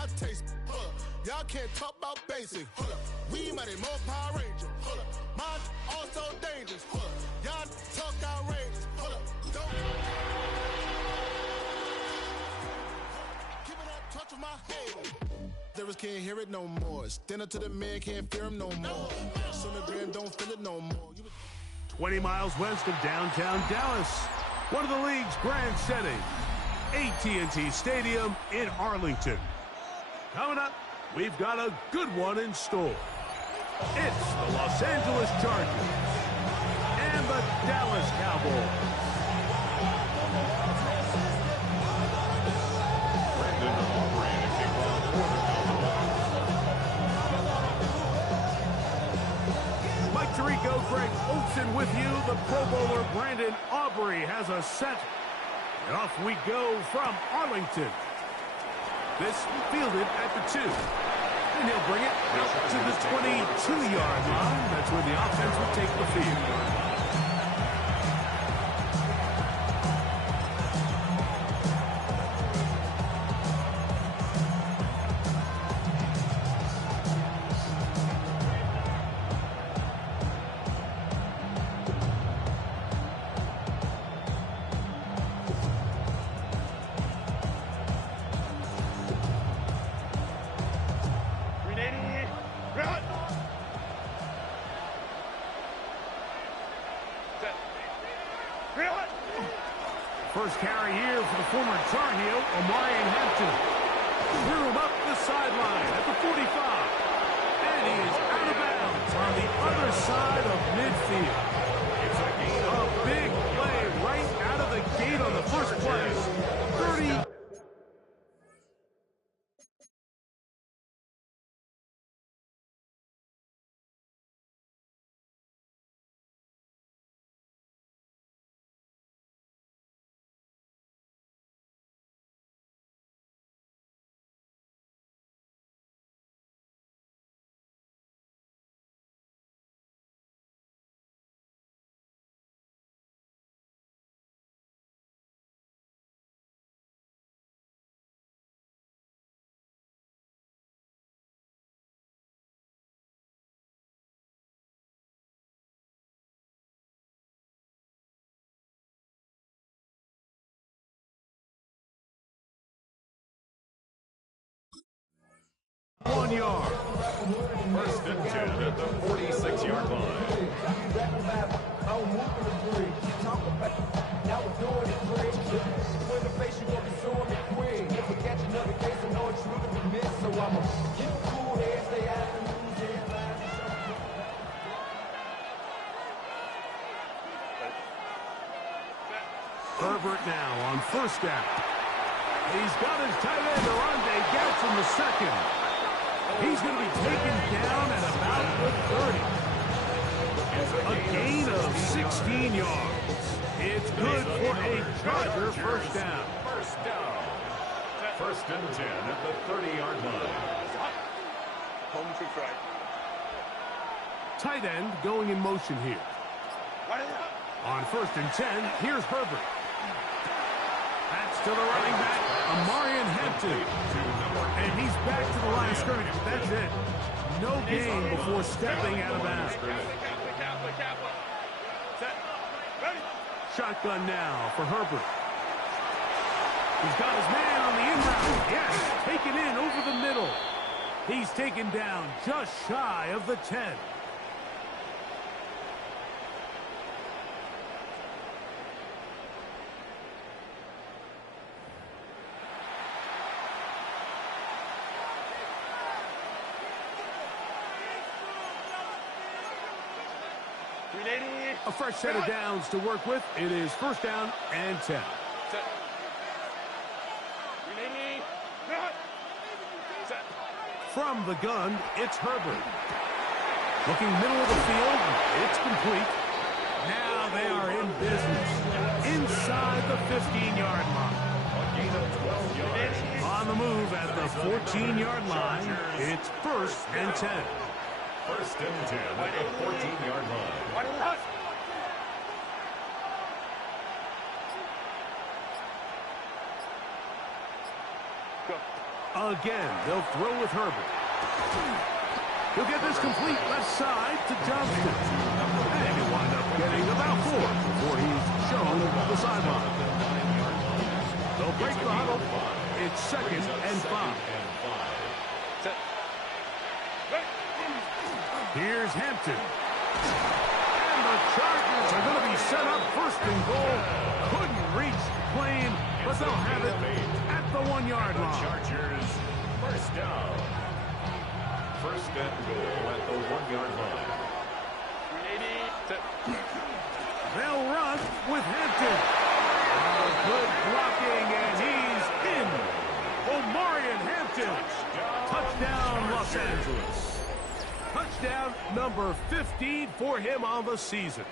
my taste. Hold up. Y'all can't talk about basic. Hold up. We might more Power Ranger. Hold up. Mine also dangerous. Hold up. Y'all talk outrageous. Hold up. Don't keep it on touch with my haters. Lyrics can't hear it no more. Stand up to the man, can't fear him no more. Son of Graham, don't feel it no more. 20 miles west of downtown Dallas, one of the league's grand settings, AT&T Stadium in Arlington. Coming up, we've got a good one in store. It's the Los Angeles Chargers and the Dallas Cowboys. Mike Tirico, Greg Olsen with you. The Pro Bowler Brandon Aubrey has a set. And off we go from Arlington. This fielded at the 2. And he'll bring it out to the 22-yard line. That's where the offense will take the field. First carry here for the former Tar Heel, Hampton. Threw him up the sideline at the 45. And he is out of bounds on the other side of midfield. It's a big play right out of the gate on the first play. 30. One yard. First and 10 at the 46-yard line. Herbert now on first down. He's got his tight end, Arande Gatz, in the second. He's going to be taken down at about the 30. A gain of 16 yards. It's good for a Charger first down. First and 10 at the 30-yard line. Home to try. Tight end going in motion here. On first and 10, here's Herbert. That's to the running back, Hampton. And he's back to the line of scrimmage. That's it. No gain before stepping out of bounds. Shotgun now for Herbert. He's got his man on the in route. Yes, taken in over the middle. He's taken down just shy of the 10. A fresh set of downs to work with. It is first down and 10. From the gun, it's Herbert. Looking middle of the field, it's complete. Now they are in business. Inside the 15-yard line. A gain of 12 yards. On the move at the 14-yard line, it's first and 10. First and 10 at the 14-yard line. again. They'll throw with Herbert. He'll get this complete left side to Johnston. And he'll wind up getting about 4 before he's shown the sideline. They'll break the huddle. It's 2nd and 5. Here's Hampton. And the Chargers are going to be set up 1st and goal. Couldn't reach the plane, but they'll have it at the 1-yard line. Chargers, first down. 1st and goal at the 1-yard line. They'll run with Hampton. Good blocking, and he's in. Omarion Hampton. Touchdown, Los Angeles. Touchdown number 15 for him on the season.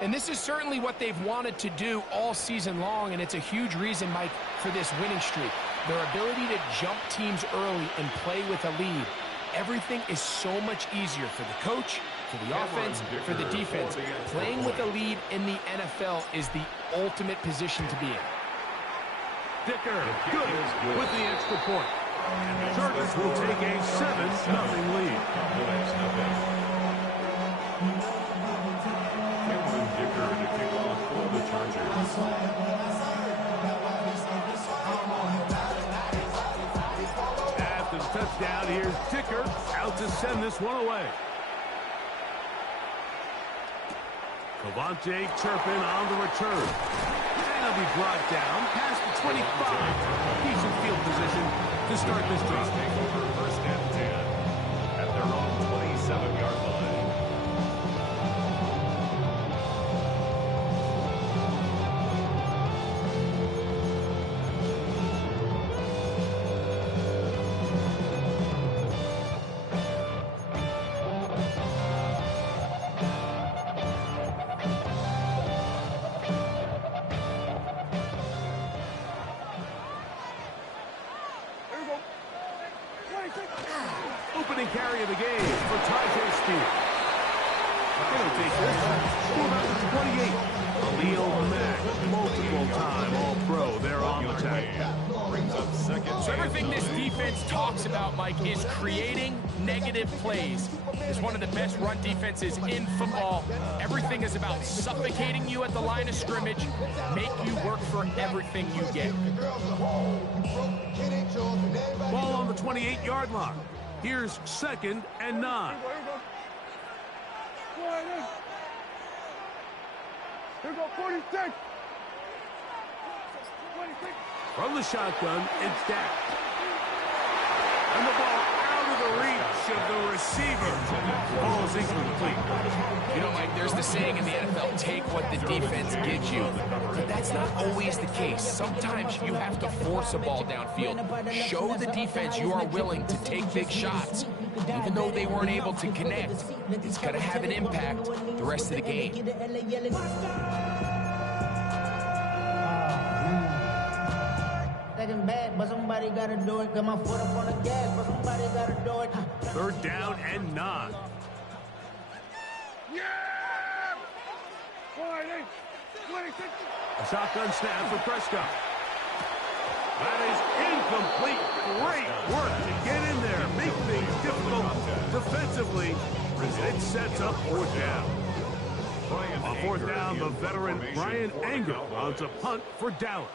And this is certainly what they've wanted to do all season long, and it's a huge reason, Mike, for this winning streak. Their ability to jump teams early and play with a lead. Everything is so much easier for the coach, for the offense, for the defense. Playing with a lead in the NFL is the ultimate position to be in. Dicker, good with the extra point. Chargers will take a 7-0 lead. Dicker to kick off for the Chargers. After the touchdown, here's Dicker out to send this one away. Cavante Turpin on the return. And he'll be brought down past the 25. Decent field position to start this drive. Take over 1st and 10 at their own 27-yard line. Opening carry of the game for Tyjae Spears. He'll take this to about the 28. Khalil Mack, multiple-time All-Pro there on the tackle. Brings up 2nd. So everything this defense talks about, Mike, is creating negative plays. It's one of the best run defenses in football. Everything is about suffocating you at the line of scrimmage, make you work for everything you get. Ball on the 28-yard line. Here's 2nd and 9. Here go 46. From the shotgun, it's Dak. And the ball out of the reach of the receiver. Ball is incomplete. You know, Mike, there's the saying in the NFL, take what the defense gives you. But that's not always the case. Sometimes you have to force a ball downfield. Show the defense you are willing to take big shots. Even though they weren't able to connect, it's going to have an impact the rest of the game. Bad, but somebody gotta do it. Got my foot up on the gas, but somebody gotta do it. 3rd down and 9. Yeah! 26. A shotgun snap for Prescott. That is incomplete. Great work to get in there, make things difficult defensively. It sets up 4th down. On 4th down, the veteran Brian Anger on to punt for Dallas.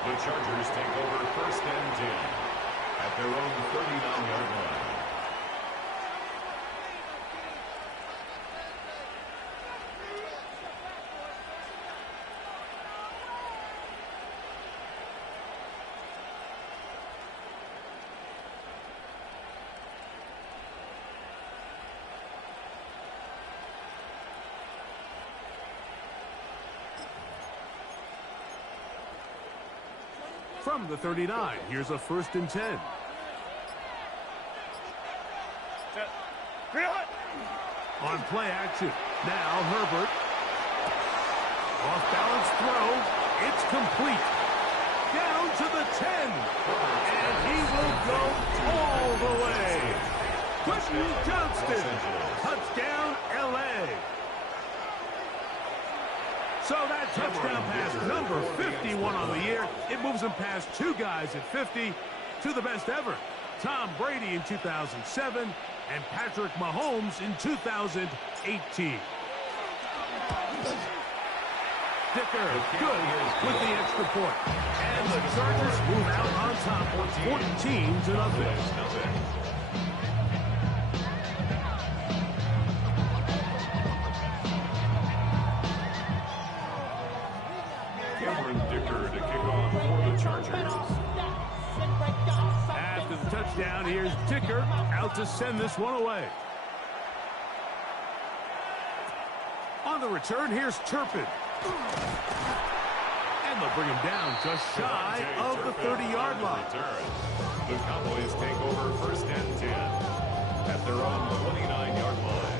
The Chargers take over 1st and 10 at their own 39-yard line. From the 39, here's a 1st and 10. On play action, now Herbert. Off-balance throw, it's complete. Down to the 10, and he will go all the way. Quentin Johnston. Touchdown, L.A. So that touchdown pass, number 51 on the year, it moves him past two guys at 50 to the best ever. Tom Brady in 2007 and Patrick Mahomes in 2018. Dicker, good with the extra point. And the Chargers move out on top, 14-0. Dicker to kick off for the Chargers. After the touchdown, here's Dicker out to send this one away. On the return, here's Turpin. And they'll bring him down just shy of the 30-yard line. The Cowboys take over 1st and 10 at their own 29-yard line.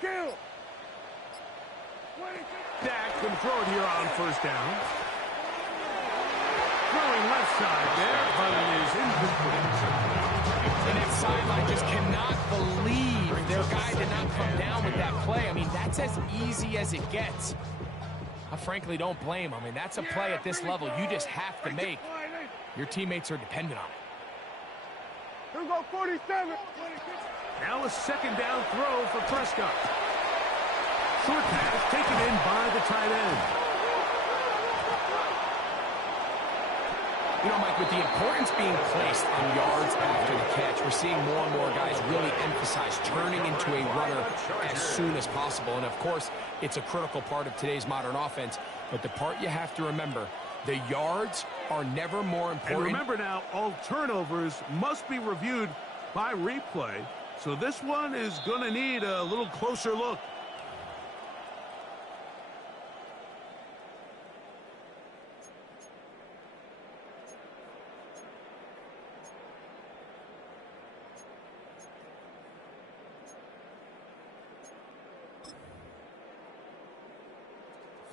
Kill. Dak can throw it here on 1st down. Throwing left side there, but it is incomplete. And that sideline just cannot believe their guy did not come down with that play. I mean, that's as easy as it gets. I frankly don't blame him. I mean, that's a play at this level you just have to make. Your teammates are dependent on it. Here we go, 47. Now a 2nd down throw for Prescott. Short pass taken in by the tight end. You know, Mike, with the importance being placed on yards after the catch, we're seeing more and more guys really emphasize turning into a runner as soon as possible. And, of course, it's a critical part of today's modern offense. But the part you have to remember, the yards are never more important. And remember now, all turnovers must be reviewed by replay. So this one is going to need a little closer look.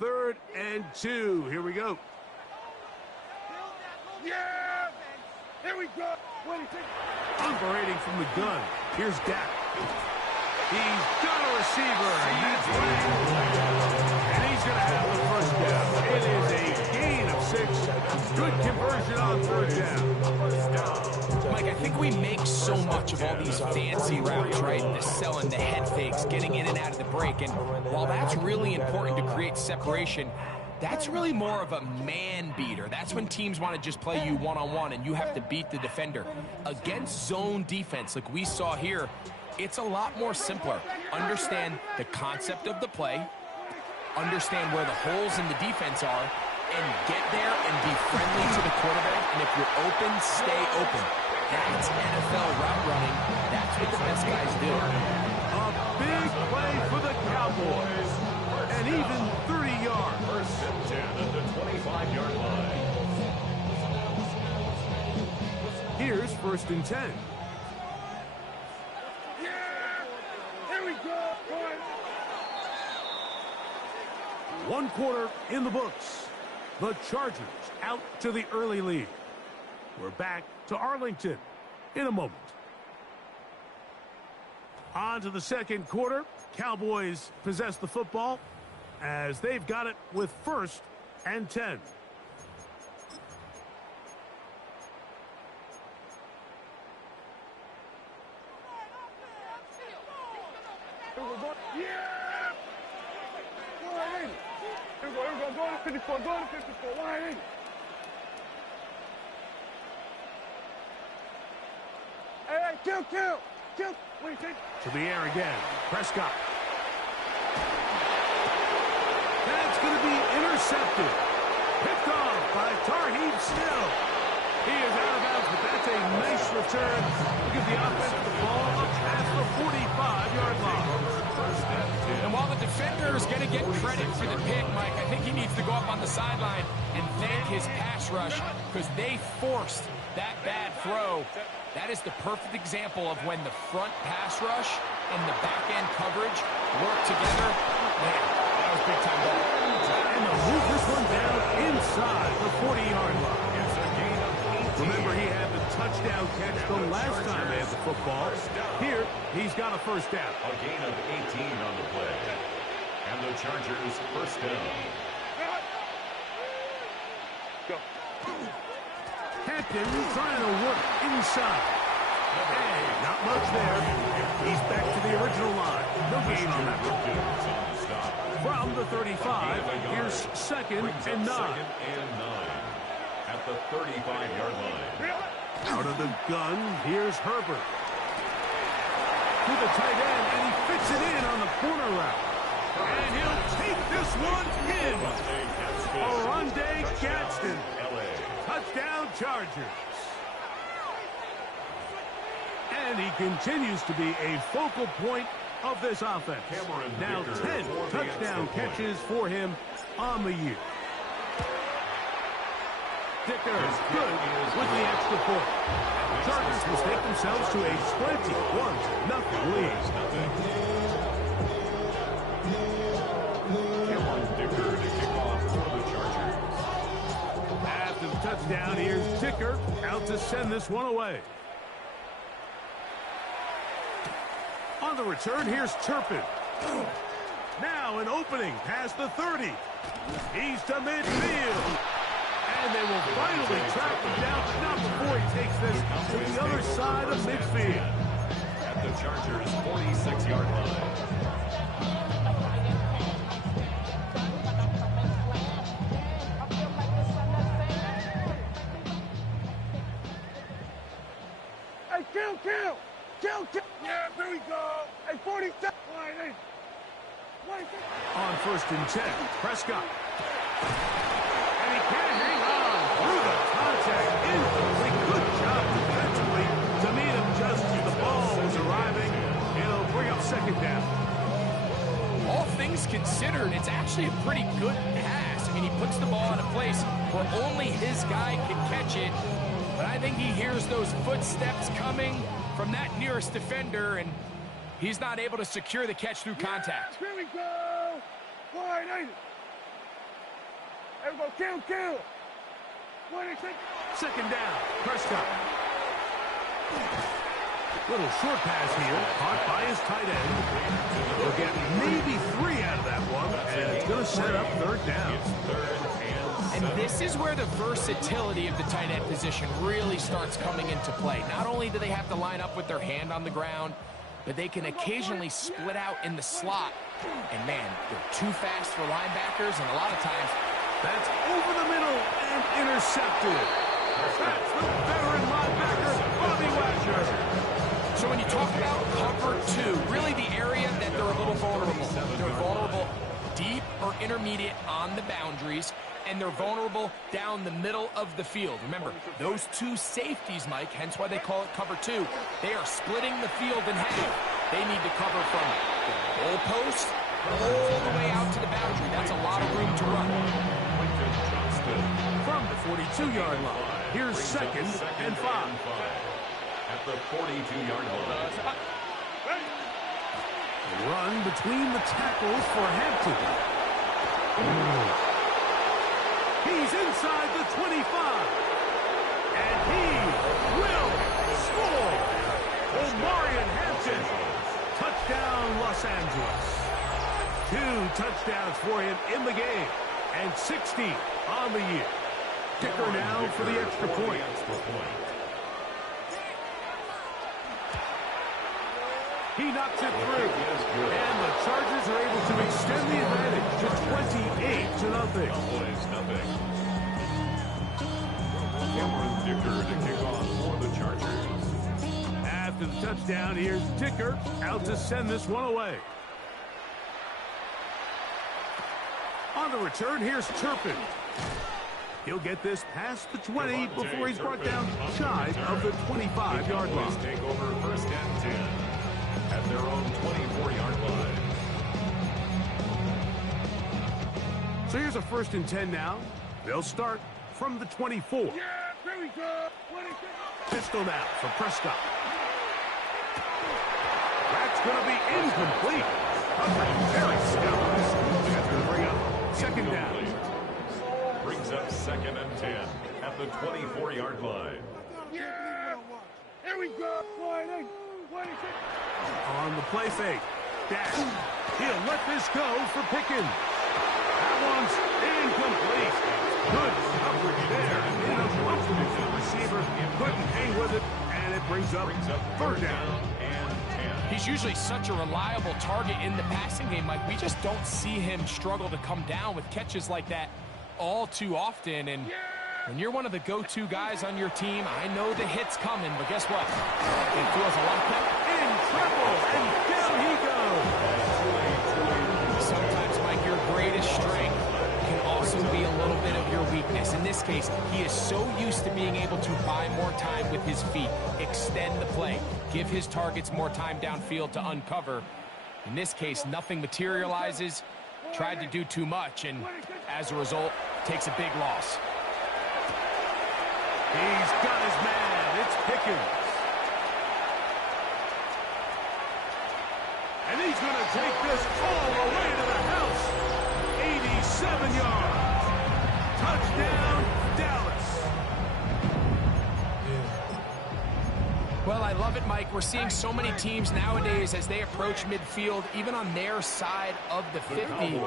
Third and 2. Here we go. Yeah! Here we go. Operating from the gun. Here's Dak. He's got a receiver. And he's going to have the 1st down. It is a gain of 6. Good conversion on 3rd down. Mike, I think we make so much of all these fancy routes, right? The selling, the head fakes, getting in and out of the break. And while that's really important to create separation, that's really more of a man beater. That's when teams want to just play you one-on-one and you have to beat the defender. Against zone defense like we saw here, it's a lot more simpler. Understand the concept of the play, understand where the holes in the defense are, and get there and be friendly to the quarterback. And if you're open, stay open. That's NFL route running. That's what the best guys do. A big play for the Cowboys. And even 30 yards. 1st and 10 at the 25-yard line. Here's 1st and 10. Yeah! Here we go, boys! 1 quarter in the books. The Chargers out to the early lead. We're back to Arlington in a moment. On to the 2nd quarter. Cowboys possess the football as they've got it with 1st and 10. Yeah! Go ahead. Here we go. Go to 54. Go to 54. Line in. Hey, kill. To the air again. Prescott. That's going to be intercepted. Picked off by Tarheeb Still. He is out of bounds, but that's a nice return will give the offense the ball up past the 45-yard line. And while the defender is going to get credit for the pick, Mike, I think he needs to go up on the sideline and thank his pass rush because they forced that bad throw. That is the perfect example of when the front pass rush and the back-end coverage work together. Man, that was big-time ball. And they'll move this one down inside the 40-yard line. Remember, he had the touchdown catch the last time they had the football. Here, he's got a first down. A gain of 18 on the play. And the Chargers first down. Go. Hampton trying to work inside. And not much there. He's back to the original line. No gain on that one. From the 35, here's second and 9. At the 35-yard line. Out of the gun, here's Herbert. To the tight end, and he fits it in on the corner route. And he'll take this one in. Oronde Gadsden. Touchdown Chargers. And he continues to be a focal point of this offense. Now 10 touchdown catches for him on the year. Dicker is good with the extra point. Chargers will take themselves to a 21-0 lead. Dicker to kick off for the Chargers. After the touchdown, here's Dicker out to send this one away. On the return, here's Turpin. Now an opening past the 30. He's to midfield. And they will finally track him down, but not before he takes this to the other side of midfield. At the Chargers' 46-yard line. Hey, kill! Yeah, there we go. Hey, 47. Hey. On first and 10, Prescott. And he can't hang on through the contact. Incomplete. Good job defensively to meet him just as the ball was arriving. It'll bring up second down. All things considered, it's actually a pretty good pass. I mean, he puts the ball in a place where only his guy can catch it. But I think he hears those footsteps coming from that nearest defender, and he's not able to secure the catch through contact. Here we go. Wide, ain't it? There we go. Kill. Second down, Prescott. Little short pass here, caught by his tight end. He'll get maybe 3 out of that one, and it's going to set up third down. And this is where the versatility of the tight end position really starts coming into play. Not only do they have to line up with their hand on the ground, but they can occasionally split out in the slot. And man, they're too fast for linebackers, and a lot of times that's over the middle and intercepted. That's the veteran linebacker, Bobby Wagner. So when you talk about cover 2, really the area that they're a little vulnerable. They're vulnerable deep or intermediate on the boundaries, and they're vulnerable down the middle of the field. Remember, those two safeties, Mike, hence why they call it cover 2, they are splitting the field in half. They need to cover from the goalpost all the way out to the boundary. That's a lot of room to run. From the 42-yard line, here's second and 5. At the 42-yard line. Run between the tackles for Hampton. He's inside the 25. And he will score. Omarion Hampton. Touchdown, Los Angeles. 2 touchdowns for him in the game. And 60 on the year. Kicker now for the extra point. He knocks it through. And the Chargers are able to extend the advantage to 28-0. Cameron Dicker to kick off for the Chargers. After the touchdown, here's Dicker out to send this one away. On the return, here's Turpin. He'll get this past the 20 before he's brought down shy of the 25-yard line. Take over first and 10 at their own 24-yard line. So here's a first and 10 now. They'll start from the 24. Yeah, here we go. 26. Pistol now for Prescott. That's going to be incomplete. Very scouts. That's going to bring up second down. Brings up second and 10 at the 24-yard line. Yeah. Here we go. 20, 26. On the play fake. Dash. He'll let this go for Pickens. That one's incomplete. Good coverage there. In a motion, the receiver couldn't hang with it, and it brings up third down. He's usually such a reliable target in the passing game, Mike. We just don't see him struggle to come down with catches like that all too often. And when you're one of the go-to guys on your team, I know the hit's coming, but guess what? It feels a lot better. In trouble, and down he goes. Sometimes, Mike, your greatest strength can also be a little bit of your weakness. In this case, he is so used to being able to buy more time with his feet, extend the play, give his targets more time downfield to uncover. In this case, nothing materializes, tried to do too much, and as a result, takes a big loss. He's got his man. It's Pickens. And he's going to take this all the way to the house. 87 yards. Touchdown, Dallas. Well, I love it, Mike. We're seeing so many teams nowadays as they approach midfield, even on their side of the 50,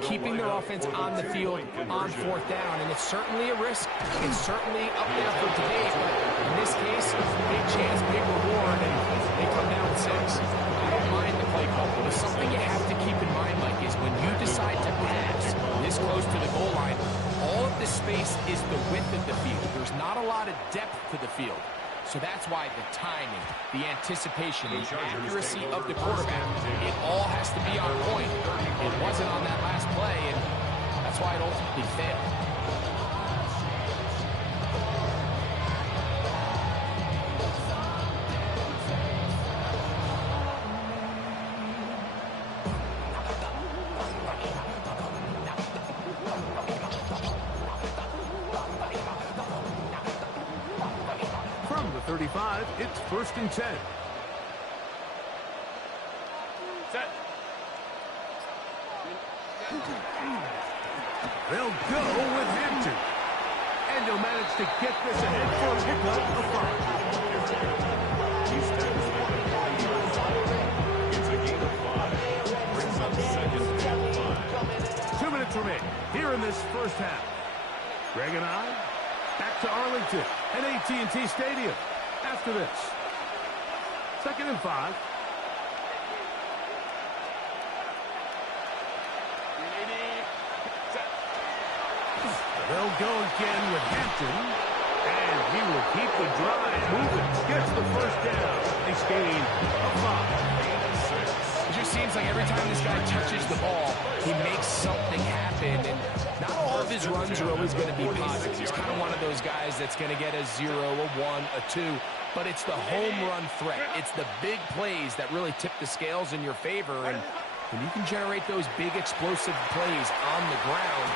keeping their offense on the field on fourth down. And it's certainly a risk. It's certainly up there for debate. But in this case, big chance, big reward, and they come down with 6. I don't mind the play call, but something you have to keep in mind, Mike, is when you decide to pass this close to the goal line, all of the space is the width of the field. There's not a lot of depth to the field. So that's why the timing, the anticipation, the accuracy of the quarterback, it all has to be on point. It wasn't on that last play, and that's why it ultimately failed. From the 35, it's first and 10. Set. They'll go with Hampton. And he'll manage to get this ahead for a pickup of 5. He steps at the 40-yard line. It's a gain of 5. Brings up second and 5. 2 minutes remain here in this first half. Greg and I back to Arlington and AT&T Stadium after this. Second and 5. They'll go again with Hampton, and he will keep the drive moving. Gets the first down. Nice gain of 5. It just seems like every time this guy touches the ball, he makes something happen, and not all of his runs are always going to be positive. He's kind of one of those guys that's going to get a 0, a 1, a 2, but it's the home run threat. It's the big plays that really tip the scales in your favor, and when you can generate those big explosive plays on the ground,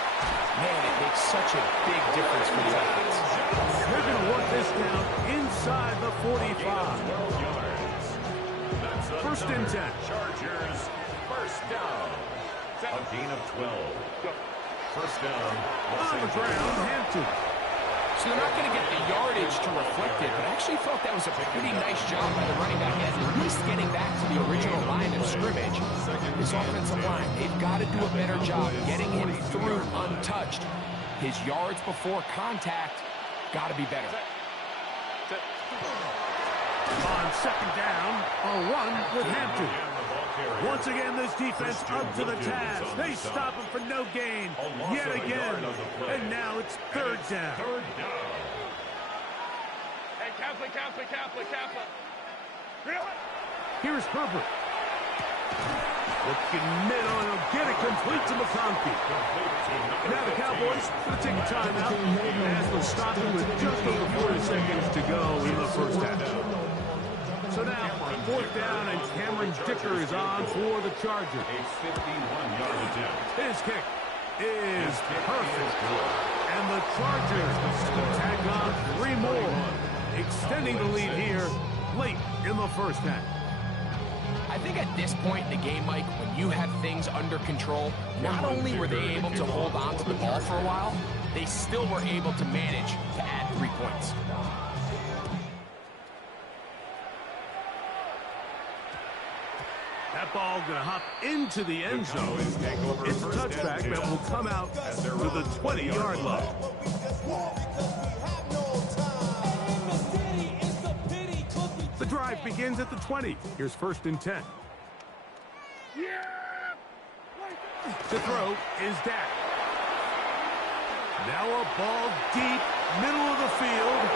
man, it makes such a big difference for the offense. They're going to work this down inside the 45. 12 yards. That's a First and 10. Chargers, first down. A gain of 12. First down. On the ground, Hampton. So they're not going to get the yardage to reflect it, but I actually thought that was a pretty nice job by the running back, at least getting back to the original line of scrimmage. This offensive line, they've got to do a better job getting him through untouched. His yards before contact got to be better. On second down, a run with Hampton. Once again, this defense up to the task. They stop him for no gain yet again. And now it's third down. Hey, Catholic. Here's Herbert. Looking middle, and he'll get it complete to McConkey. Now the Cowboys going to take a timeout as they'll stop it with just over 40 seconds to go in the first half. So now, fourth down, and Cameron Dicker is on for the Chargers. A 51-yard attempt. His kick is perfect. And the Chargers tack on 3 more, extending the lead here late in the first half. I think at this point in the game, Mike, when you have things under control, not only were they able to hold on to the ball for a while, they still were able to manage to add 3 points. That ball going to hop into the end zone. It's a touchback that will come out to the 20-yard line. The drive begins at the 20. Here's 1st and 10. The throw is Dak. Now a ball deep, middle of the field.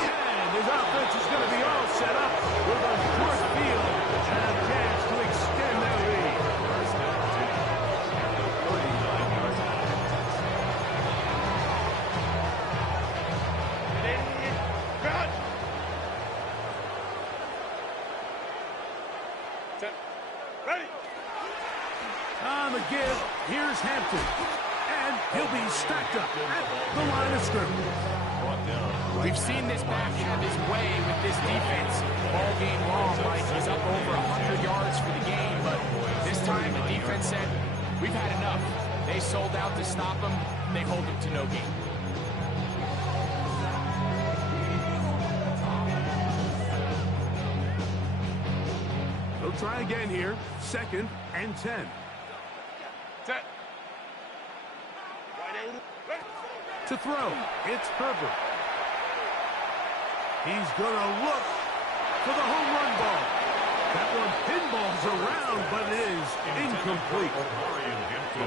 And his offense is going to be all set up with a short field and a chance to extend their lead. First down 10 at the 49-yard line. Ready. On the give, here's Hampton. And he'll be stacked up at the line of scrimmage. We've seen this back have his way with this defense. All game long, Mike. He's up over 100 yards for the game, but this time the defense said, we've had enough. They sold out to stop him. They hold him to no gain. They'll try again here. 2nd and 10. Set. To throw, it's Herbert. He's going to look for the home run ball. That one pinballs around, but it is incomplete.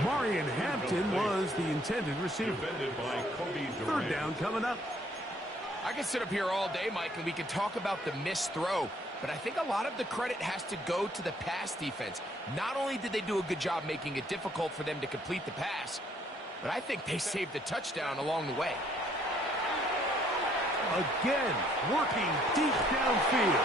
Omarion Hampton was the intended receiver. 3rd down coming up. I can sit up here all day, Mike, and we can talk about the missed throw, but I think a lot of the credit has to go to the pass defense. Not only did they do a good job making it difficult for them to complete the pass, but I think they saved the touchdown along the way. Again, working deep downfield.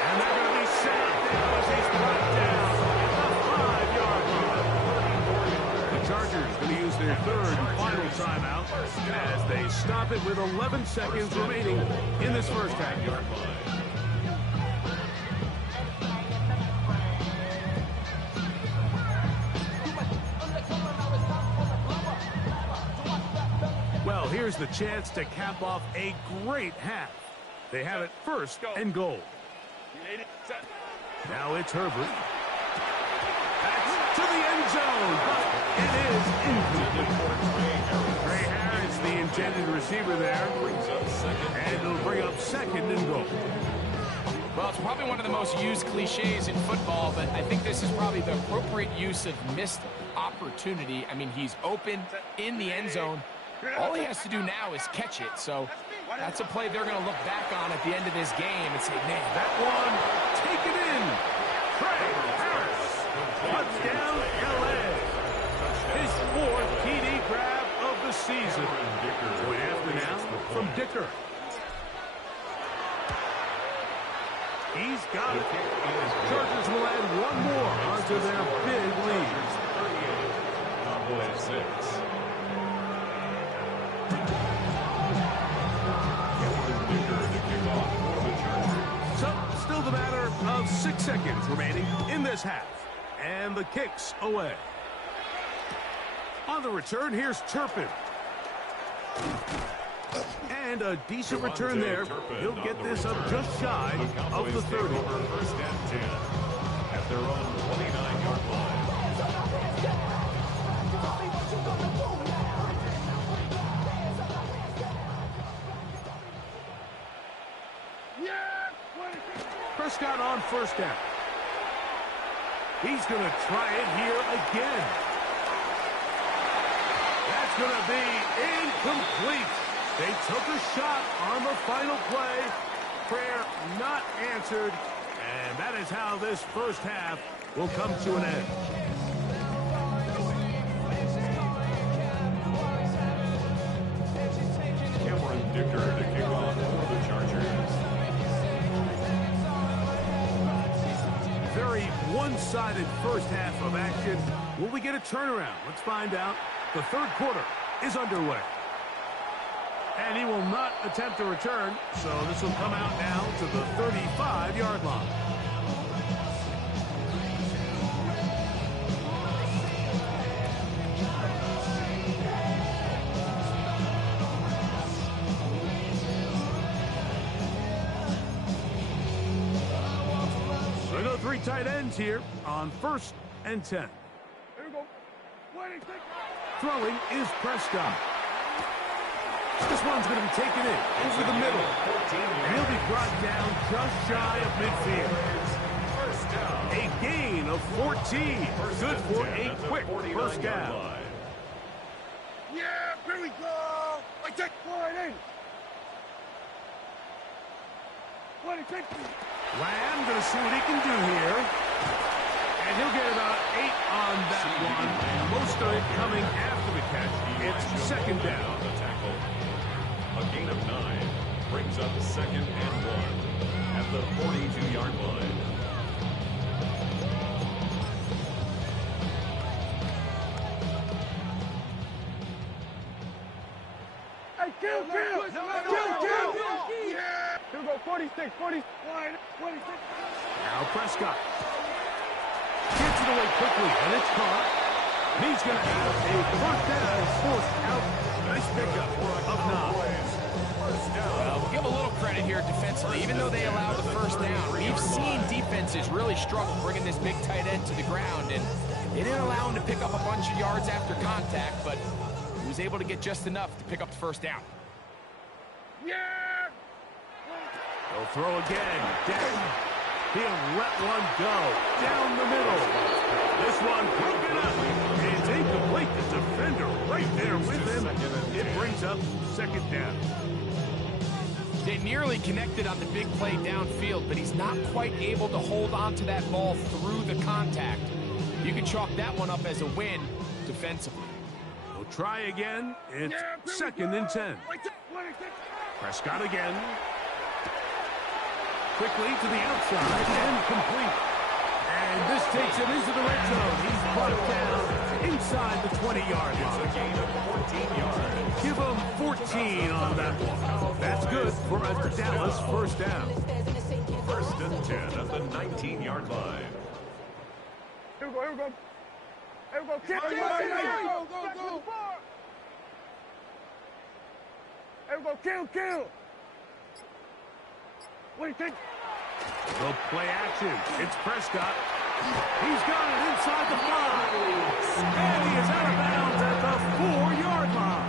And they're going to be set down as he's brought down at the 5-yard line. The Chargers going to use their 3rd and final timeout as they stop it with 11 seconds remaining in this first half. Well, here's the chance to cap off a great half. They have it 1st and goal. Now it's Herbert. That's to the end zone, but it is incomplete. Trey Harris, the intended receiver there, and it'll bring up 2nd and goal. Well, it's probably one of the most used cliches in football, but I think this is probably the appropriate use of missed opportunity. I mean, he's open in the end zone. All he has to do now is catch it, so that's a play they're going to look back on at the end of this game and say, man, that one, take it in. Trey Harris, touchdown, L.A. His 4th TD grab of the season. Point after now from Dicker. He's got it. Chargers will add 1 more onto their big lead. 38, Cowboys 6. So, still the matter of 6 seconds remaining in this half. And the kick's away. On the return, here's Turpin. And a decent return there. He'll get this up just shy of the 30. 1st and 10 at their own 29-yard line. Prescott on 1st down. He's going to try it here again. That's going to be incomplete. They took a shot on the final play. Prayer not answered, And that is how this first half will come to an end. Cameron Dicker to kick off for the Chargers. Very one-sided first half of action. Will we get a turnaround? Let's find out. The third quarter is underway. And he will not attempt a return, so this will come out now to the 35-yard line. So go 3 tight ends here on 1st and 10. Here we go. Throwing is Prescott. This one's going to be taken in over the middle. And he'll be brought down just shy of midfield. A gain of 14. Good for a quick first down. Yeah, here we go. I take 4 in. Lamb going to see what he can do here. And he'll get about 8 on that one. Most of it coming after the catch. It's second down. A gain of 9 brings up 2nd and 1 at the 42-yard line. Hey, kill! Yeah! Here we go, 46, 46. Now Prescott gets it away quickly, and it's caught. He's going to have a first down forced out. Nice pickup of 9. We'll give a little credit here defensively. Even though they allowed the first down, we've seen defenses really struggle bringing this big tight end to the ground, and they didn't allow him to pick up a bunch of yards after contact, but he was able to get just enough to pick up the first down. Yeah! He'll throw again. Down. He'll let one go. Down the middle. This one broken up. It's incomplete. The defender right there with him. It brings up 2nd down. They nearly connected on the big play downfield, but he's not quite able to hold on to that ball through the contact. You can chalk that one up as a win defensively. We'll try again. It's 2nd and 10. Prescott again. Quickly to the outside and complete. And this takes him into the red zone. He's brought down inside the 20-yard line. It's a gain of 14 yards. Give him 14 on that one. That's good for a Dallas first down. 1st and 10 at the 19-yard line. Here we go. Kill! Go! Here we go, kill! What do you think? They'll play action. It's Prescott. He's got it inside the 5. And he is out of bounds at the 4-yard line.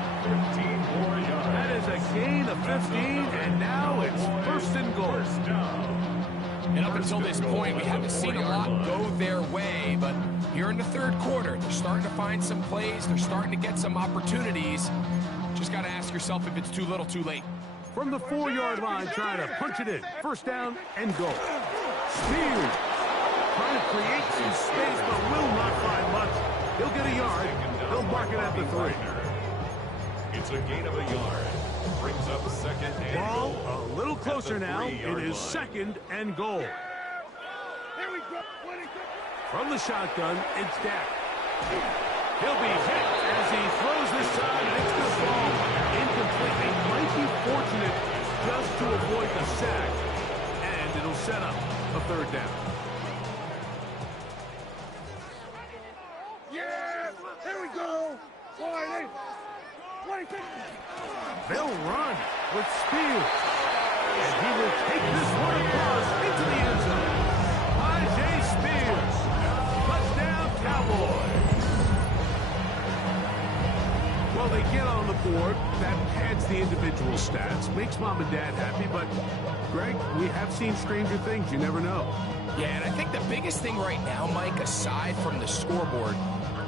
15 more yards. That is a gain of 15, and now it's 1st and goal. And up until this point, we haven't seen a lot go their way, but here in the third quarter, they're starting to find some plays. They're starting to get some opportunities. Just got to ask yourself if it's too little, too late. From the 4-yard line, trying to punch it in. First down and goal. Spears trying to create some space, but will not find much. He'll get a yard. They'll mark it at the 3. It's a gain of a yard. Brings up 2nd and Ball goal. a little closer now. It 3-yard is line. 2nd and goal. Here we go. From the shotgun, it's Dak. He'll be hit as he throws this time, and it's going to fall incomplete. They might be fortunate just to avoid the sack, and it'll set up a 3rd down. Yeah! Here we go! 48! They'll run with Spears, and he will take this one across into the end zone. Jay Spears, touchdown Cowboys. Well, they get on the board. That pads the individual stats, makes mom and dad happy, but Greg, we have seen stranger things. You never know. Yeah, and I think the biggest thing right now, Mike, aside from the scoreboard,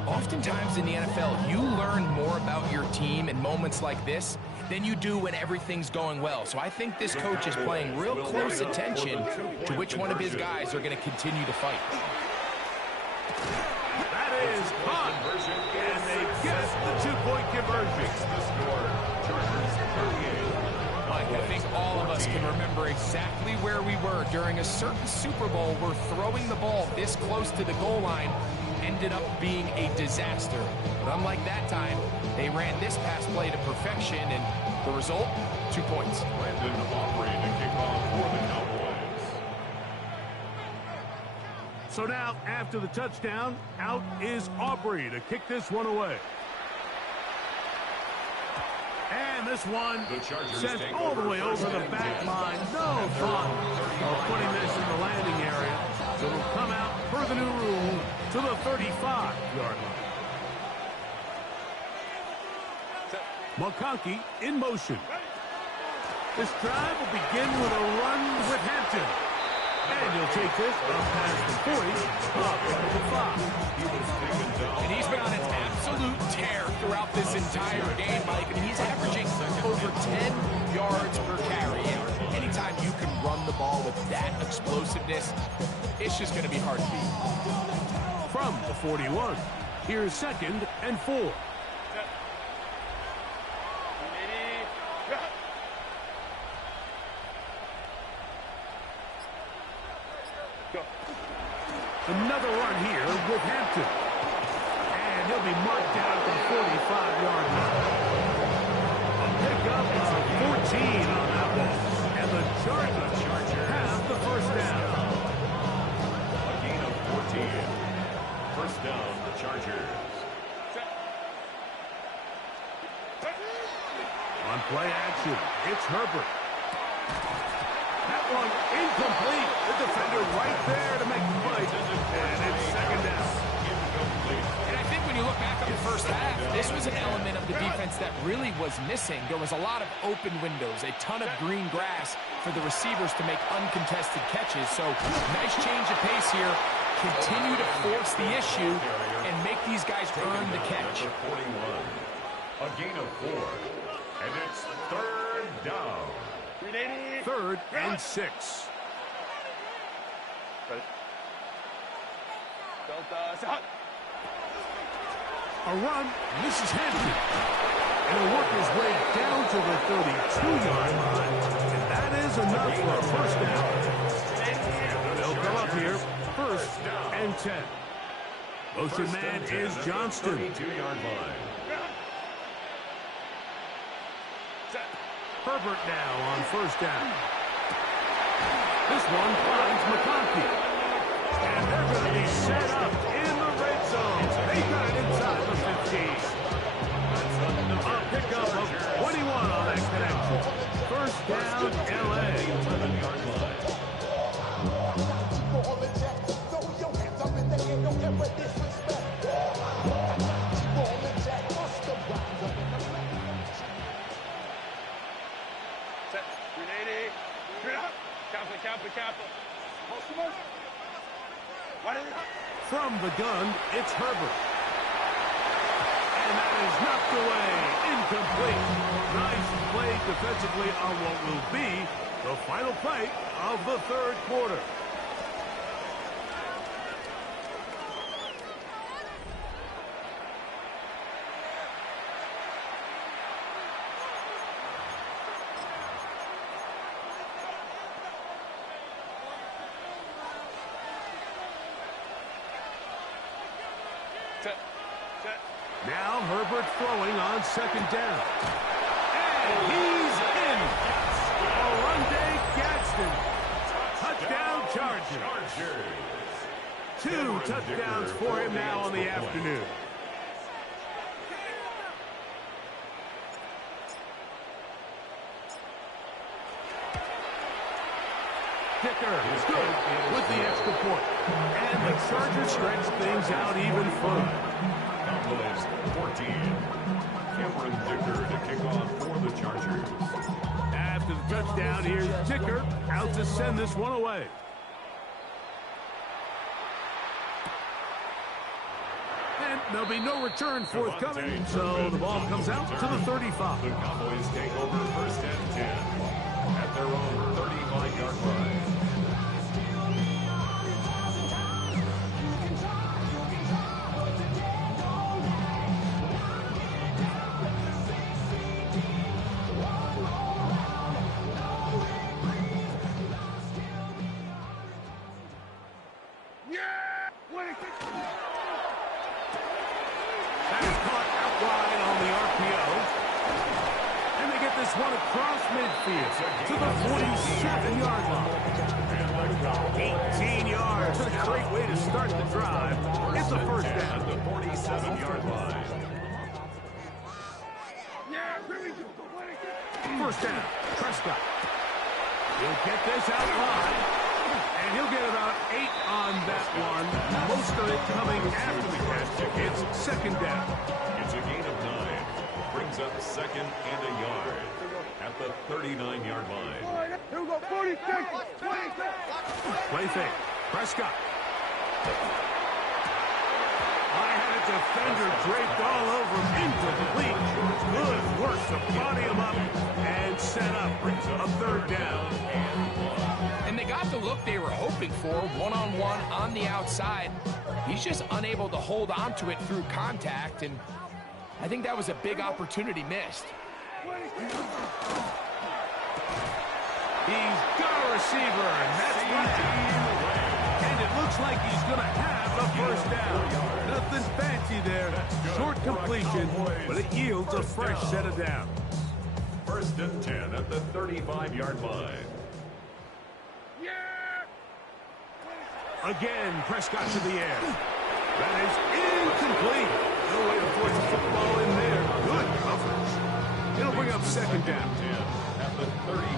oftentimes in the NFL, you learn more about your team in moments like this than you do when everything's going well. So I think this coach is paying real close attention to which one of his guys are going to continue to fight. That is caught, and they get the two-point conversion. The score, Chargers 38. Mike, I think all of us can remember exactly where we were during a certain Super Bowl where throwing the ball this close to the goal line ended up being a disaster. But unlike that time, they ran this pass play to perfection, and the result, 2 points. Brandon Aubrey to kick off for the Cowboys. So now, after the touchdown, out is Aubrey to kick this one away. And this one sent all the way over the back line. No thought of putting this in the landing area. So it'll come out per the new rule to the 35-yard line. McConkey in motion. This drive will begin with a run with Hampton. And he'll take this up past the 40, up to the 5. And he's been on an absolute tear throughout this entire game, Mike. I mean, he's averaging over 10 yards per carry. And anytime you can run the ball with that explosiveness, it's just going to be hard to beat. From the 41, here's 2nd and 4. Another run here with Hampton. And he'll be marked down at the 45-yard line. A pickup of 14 on that ball. And the Chargers have the first down. A gain of 14. First down, the Chargers. On play action, it's Herbert. That one incomplete. The defender right there to make the play. And it's 2nd down. And I think when you look back on the first half, this was an element of the defense that really was missing. There was a lot of open windows, a ton of green grass for the receivers to make uncontested catches. So nice change of pace here. Continue to force the issue and make these guys earn the catch. 41. A gain of 4. And it's 3rd down. 3rd and 6. A run, misses Hampton. And he'll work his way down to the 32-yard line. And that is enough for a first down. They'll come up here, 1st and 10. Motion man is Johnston. 32-yard line. Herbert now on 1st down. This one finds McConkey. And they're going to be set up in the red zone. They got it inside the 15. A pickup of 21 on that connection. 1st down, L.A. From the gun, it's Herbert. And that is knocked away. Incomplete. Nice play defensively on what will be the final play of the 3rd quarter. Now Herbert throwing on 2nd down. And he's in. Orlando Gadsden. Touchdown Chargers. 2 touchdowns for him now on the afternoon. Dicker is good with the extra point. And the Chargers stretch things out even further. Cowboys 14. Cameron Dicker to kick off for the Chargers. After the touchdown, here's Dicker out to send this one away. And There'll be no return forthcoming, so the ball comes out to the 35. The Cowboys take over first and 10 at their own 35-yard line. That is caught out wide on the RPO. And they get this one across midfield to the 47-yard line. 18 yards. A great way to start the drive. It's a first down. At the 47-yard line. First down. Prescott. He'll get this out wide. And he'll get about 8 on that one. Most of it coming after the catch. It's second down. It's a gain of 9. Brings up second and a yard at the 39-yard line. Here we go, 40 seconds. 20 seconds. Play fake. Prescott. I had a defender draped all over him. Incomplete. Good work to body him up and set up a third down. And they got the look they were hoping for, one-on-one on the outside. He's just unable to hold on to it through contact, and I think that was a big opportunity missed. He's got a receiver, and that's right. And it looks like he's going to have the first down. Nothing fancy there. Short completion, but it yields a fresh set of downs. First and 10 at the 35-yard line. Again, Prescott to the air. That is incomplete. No way to force the football in there. Good coverage. It'll bring up second down.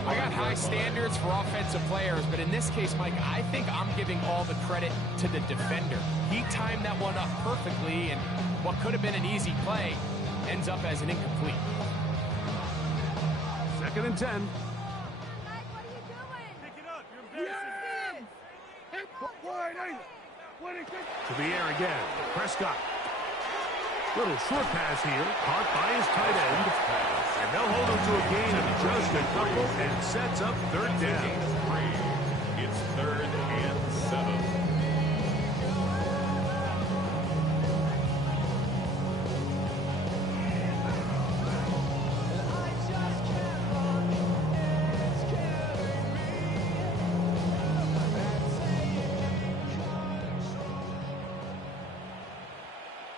I got high standards for offensive players, but in this case, Mike, I think I'm giving all the credit to the defender. He timed that one up perfectly, and what could have been an easy play ends up as an incomplete. Second and 10. Mike, what are you doing? Pick it up. You're embarrassing. To the air again. Prescott. Little short pass here. Caught by his tight end. And they'll hold him to a gain of just a couple and sets up third down. It's third and 7.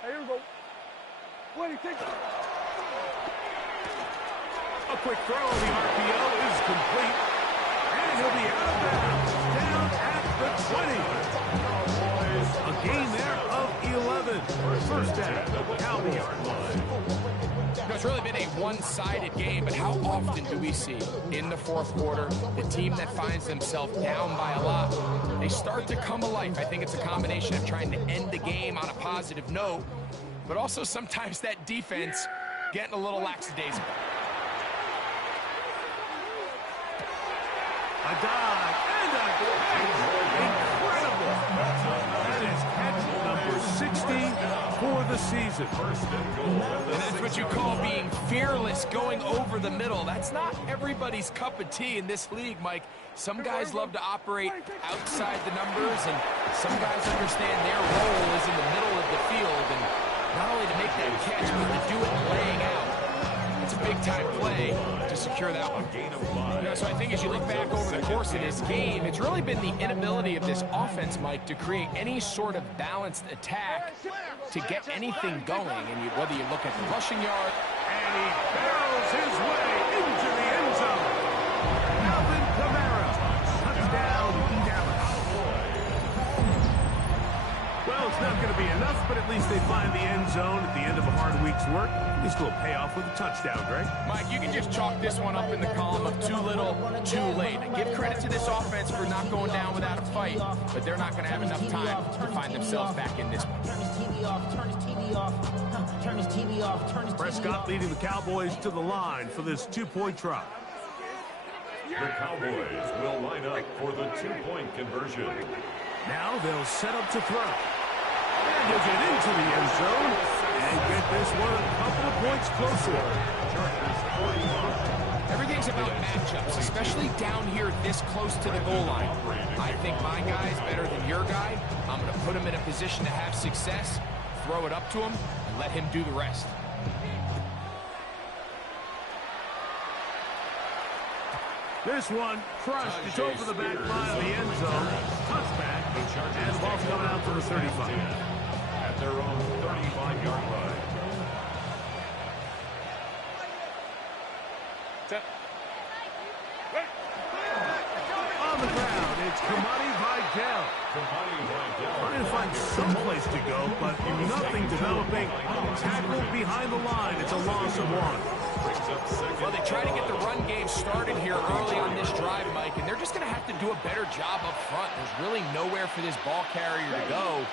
Here we go. 26. A quick throw on the RPO is complete. And he'll be out of bounds. Down at the 20. A gain there of 11. First down, Cowboys. It's really been a one-sided game, but how often do we see in the fourth quarter the team that finds themselves down by a lot, they start to come alive? I think it's a combination of trying to end the game on a positive note, but also sometimes that defense getting a little lackadaisical. A dive and a catch. Incredible. That is catch number 60 for the season. And that's what you call being fearless, going over the middle. That's not everybody's cup of tea in this league, Mike. Some guys love to operate outside the numbers, and some guys understand their role is in the middle of the field, and not only to make that catch, but to do it laying out. It's a big-time play to secure that one. So I think as you look back over the course of this game, it's really been the inability of this offense, Mike, to create any sort of balanced attack to get anything going. And whether you look at the rushing yard, And he barrels his way into the end zone. Alvin Kamara. Touchdown, Dallas. Well, it's not going to be enough, but at least they find the end zone at the end of a hard week's work. At least we'll pay off with a touchdown, Greg. Mike, you can just chalk this one up in the column of too little, too late. Give credit to this offense for not going down without a fight, but they're not going to have enough time to find themselves back in this one. Turn his TV off, turn his TV off, turn his TV off, turn his TV off. Prescott leading the Cowboys to the line for this two-point try. The Cowboys will line up for the two-point conversion. Now they'll set up to throw. And to get into the end zone and get this one a couple of points closer. Everything's about matchups, especially down here this close to the goal line. I think my guy's better than your guy. I'm going to put him in a position to have success, throw it up to him, and let him do the rest. This one crushed. It's over the back line of the end zone. Touchback. And the ball's coming out to the 35. At their own 35-yard line. On the ground, it's Kamani Vidal. Trying to find some place to go, but nothing developing. Tackled behind the line. It's a loss of one. Well, they try to get the run game started here early on this drive, Mike, and they're just going to have to do a better job up front. There's really nowhere for this ball carrier to go.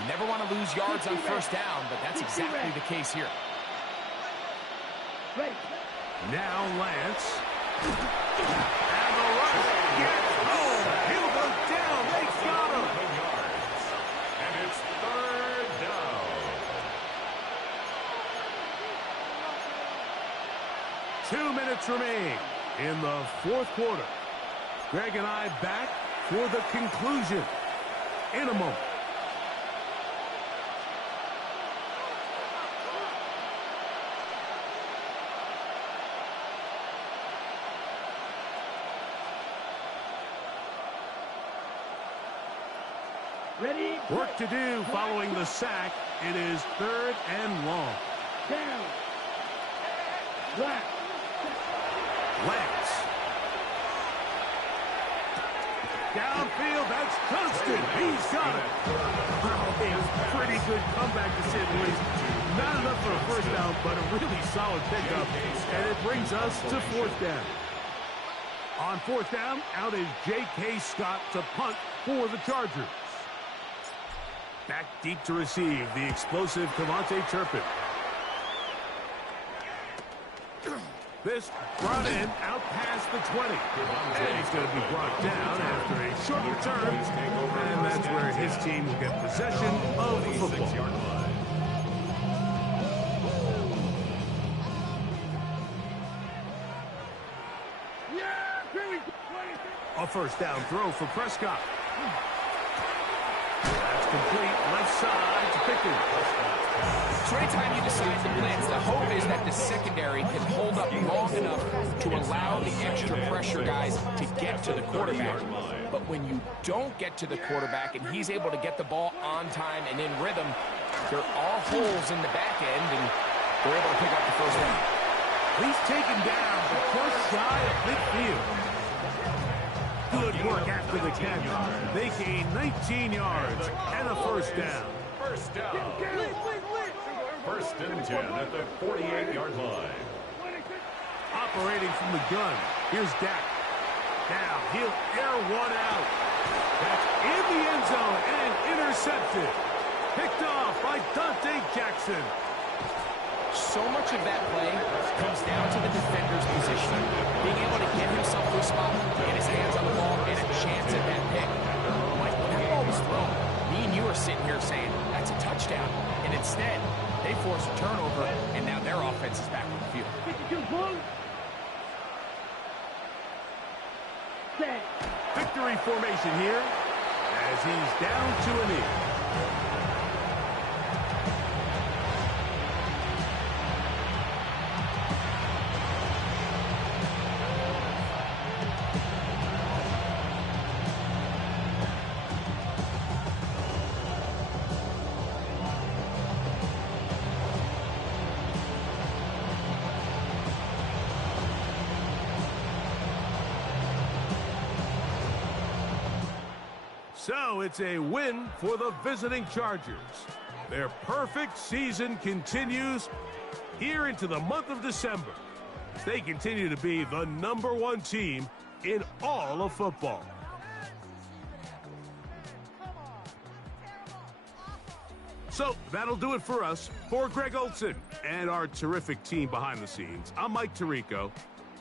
You never want to lose yards on first down, but that's exactly the case here. Now Lance. And the rush gets home. He'll go down. They got him. And it's third down. 2 minutes remain in the fourth quarter. Greg and I back for the conclusion in a moment. Ready? Work to do following the sack. It is third and long. Down. Black. Lance. Downfield, that's Dunston. He's got it. Wow, a pretty good comeback to say the least. Not enough for a first down, but a really solid pickup. And it brings us to fourth down. On fourth down, out is J.K. Scott to punt for the Chargers. Back deep to receive, the explosive Cavante Turpin. This brought in out past the 20. And he's going to be brought down after a short return. And that's where his team will get possession of the football. A first down throw for Prescott. That's complete left side to Pickens. So anytime you decide to blitz, the hope is that the secondary can hold up long enough to allow the extra pressure guys to get to the quarterback. But when you don't get to the quarterback and he's able to get the ball on time and in rhythm, there are holes in the back end, and they're able to pick up the first down. He's taken down, but just shy of midfield. Good work after the catch. They gain 19 yards and a first down. First down. First and 10 at the 48-yard line. Operating from the gun. Here's Dak. Now he'll air one out. That's in the end zone and intercepted. Picked off by Dante Jackson. So much of that play comes down to the defender's position. Being able to get himself to a spot, get his hands on the ball, get a chance at that pick. Like when that ball was thrown, me and you are sitting here saying, that's a touchdown. And instead, they force a turnover, and now their offense is back on the field. Victory formation here as he's down to a knee. So it's a win for the visiting Chargers. Their perfect season continues here into the month of December. They continue to be the #1 team in all of football. So that'll do it for us. For Greg Olson and our terrific team behind the scenes, I'm Mike Tirico.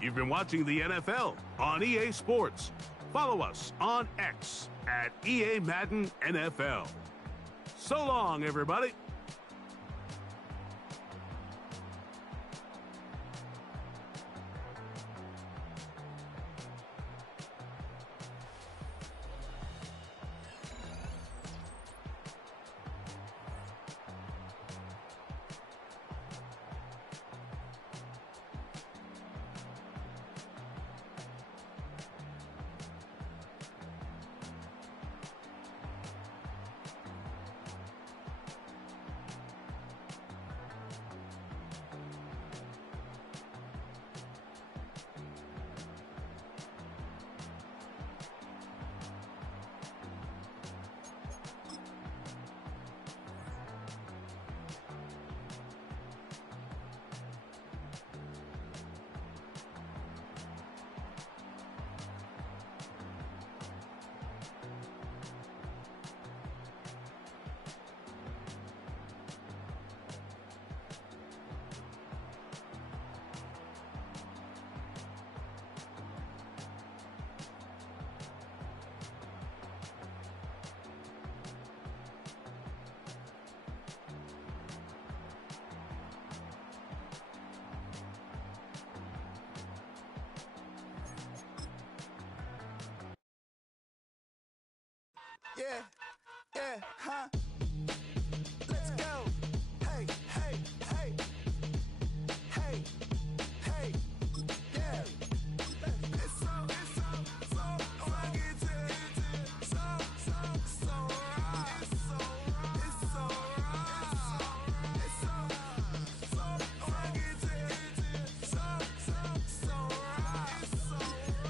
You've been watching the NFL on EA Sports. Follow us on X at EA Madden NFL. So long, everybody. Yeah, huh? Let's go. Hey, hey, hey. Hey, hey, yeah. It's so rugged. So right. It's so right. It's so rugged. It's so right.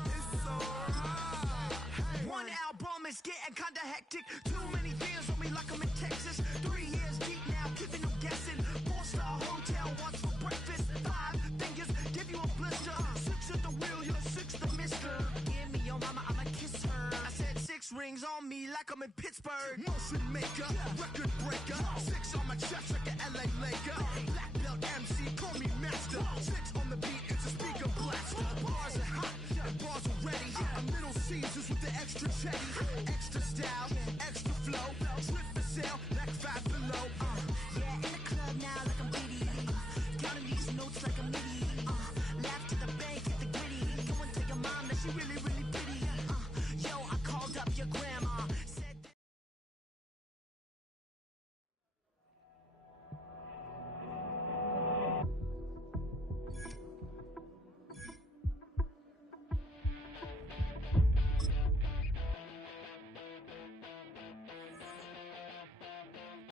It's so right. One album is getting kinda hectic. Too many fans on me like I'm in Texas. 3 years deep now, keeping them guessing. 4-star hotel, what's for breakfast? 5 fingers, give you a blister. 6 at the wheel, you're 6 the mister. Give me your mama, I'ma kiss her. I said 6 rings on me like I'm in Pittsburgh. Motion maker, record breaker. 6 on my chest like an LA Laker. Black belt MC, call me master. 6 on the beat, it's a speaker blaster. Bars are hot, and bars are ready. I'm Little Caesars with the extra chetty. Extra style, extra flow. Slip for sale, like 5 below. Yeah, in the club now like I'm BDE. Counting these notes like